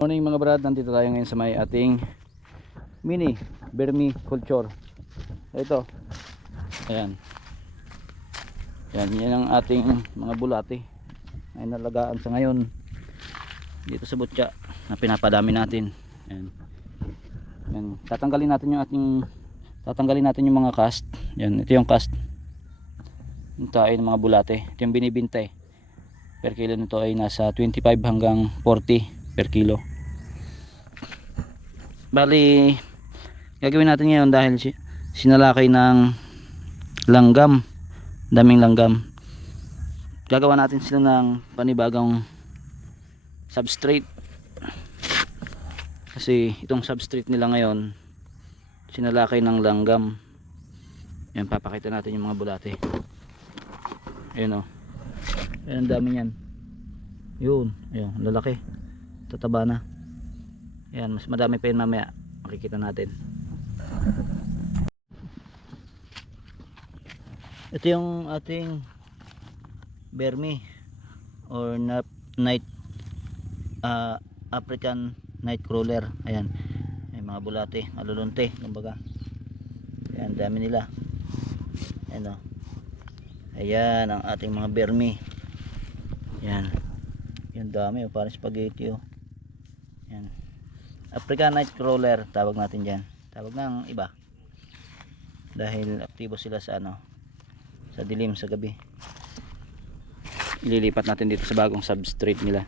Morning mga brad, nandito tayo ngayon sa may ating mini vermiculture. Ito, ayan, yan ang ating mga bulate ay nalagaan sa ngayon dito sa butya na pinapadami natin. Yan, tatanggalin natin yung mga cast. Yan, ito yung cast ng mga bulate. Ito yung binibenta per kilo nito ay nasa 25 hanggang 40 per kilo. Bali, gagawin natin ngayon dahil sinalakay ng langgam, daming langgam. Gagawa natin sila ng panibagong substrate. Kasi itong substrate nila ngayon sinalakay ng langgam. Yan, papakita natin yung mga bulate. Ayun o. Ayan, ang dami yan. Yun, ayun, lalaki. Tataba na. Ayan, mas madami pa yun mamaya. Makikita natin. Ito yung ating vermi or night African night crawler. Ayan, may mga bulate, malulunte, kumbaga. Ayan, dami nila. Ayan o. Ayan ang ating mga vermi. Ayan. Yan dami o, parang spaghetti o. Ayan. African night crawler tawag natin dyan. Tawag ng iba dahil aktibo sila sa sa dilim, sa gabi. Ililipat natin dito sa bagong substrate nila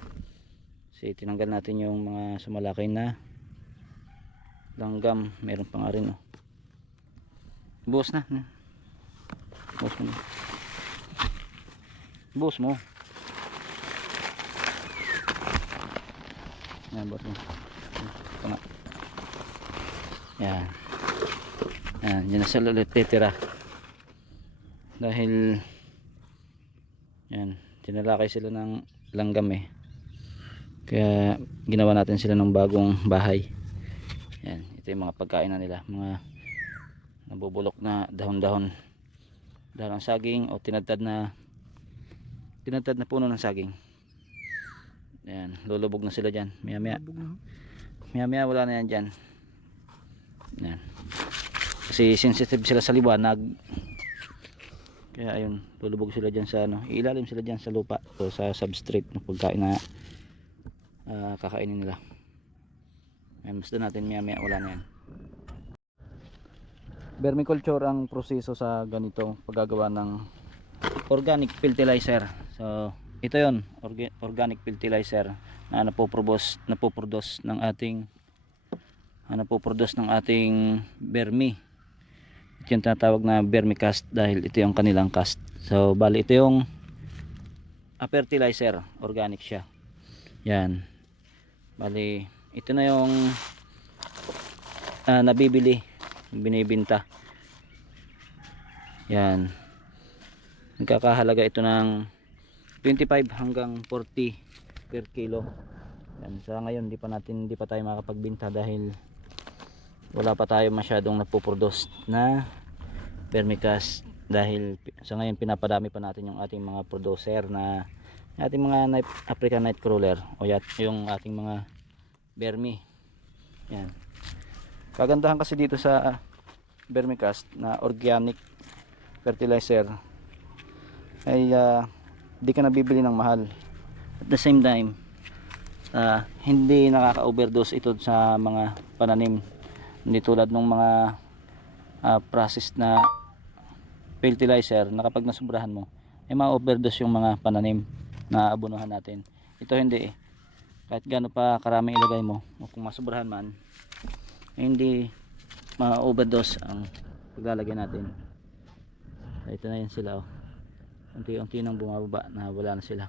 kasi tinanggal natin yung mga sumalakay na langgam. Meron pa nga rin buhos na. Buhos mo. Buhos mo. Yan, buhos mo. Yan. Yan, yan na sila ulit titira. Dahil yan, tinalakay sila ng langgam kaya ginawa natin sila ng bagong bahay. Yan, ito yung mga pagkain na nila, mga nabubulok na dahon-dahon ng saging o tinadtad na puno ng saging. Yan, lulubog na sila dyan. Maya wala na yan dyan. Yan. Kasi sensitive sila sa liwanag. Kaya ayun, lulubog sila dyan sa ilalim sila dyan sa lupa o sa substrate ng pagkain na kakainin nila. Ayan, basta natin maya wala na yan. Vermiculture ang proseso sa ganito paggagawa ng organic fertilizer. So ito yon, organic fertilizer na napoproduce ng ating vermi. Ito yung tinatawag na vermicast dahil ito yung kanilang cast. So bali ito yung fertilizer, organic siya. Yan, bali ito na yung binibenta. Yan, nagkakahalaga ito ng 25 hanggang 40 per kilo. Yan, sa ngayon di pa tayo makapagbenta dahil wala pa tayo masyadong napoproduce na vermicast, dahil sa ngayon pinapadami pa natin yung ating mga producer na ating mga African night crawler o yung ating mga vermi. Yan, kagandahan kasi dito sa vermicast na organic fertilizer ay di ka nabibili ng mahal. At the same time, hindi nakaka-overdose ito sa mga pananim. Hindi tulad ng mga processed na fertilizer na kapag nasubrahan mo ay ma-overdose yung mga pananim na abunuhan natin. Ito hindi kahit gaano pa karaming ilagay mo o kung masubrahan man, hindi ma-overdose ang paglalagay natin. Ito na yan sila unti-unti nang bumababa na wala na sila.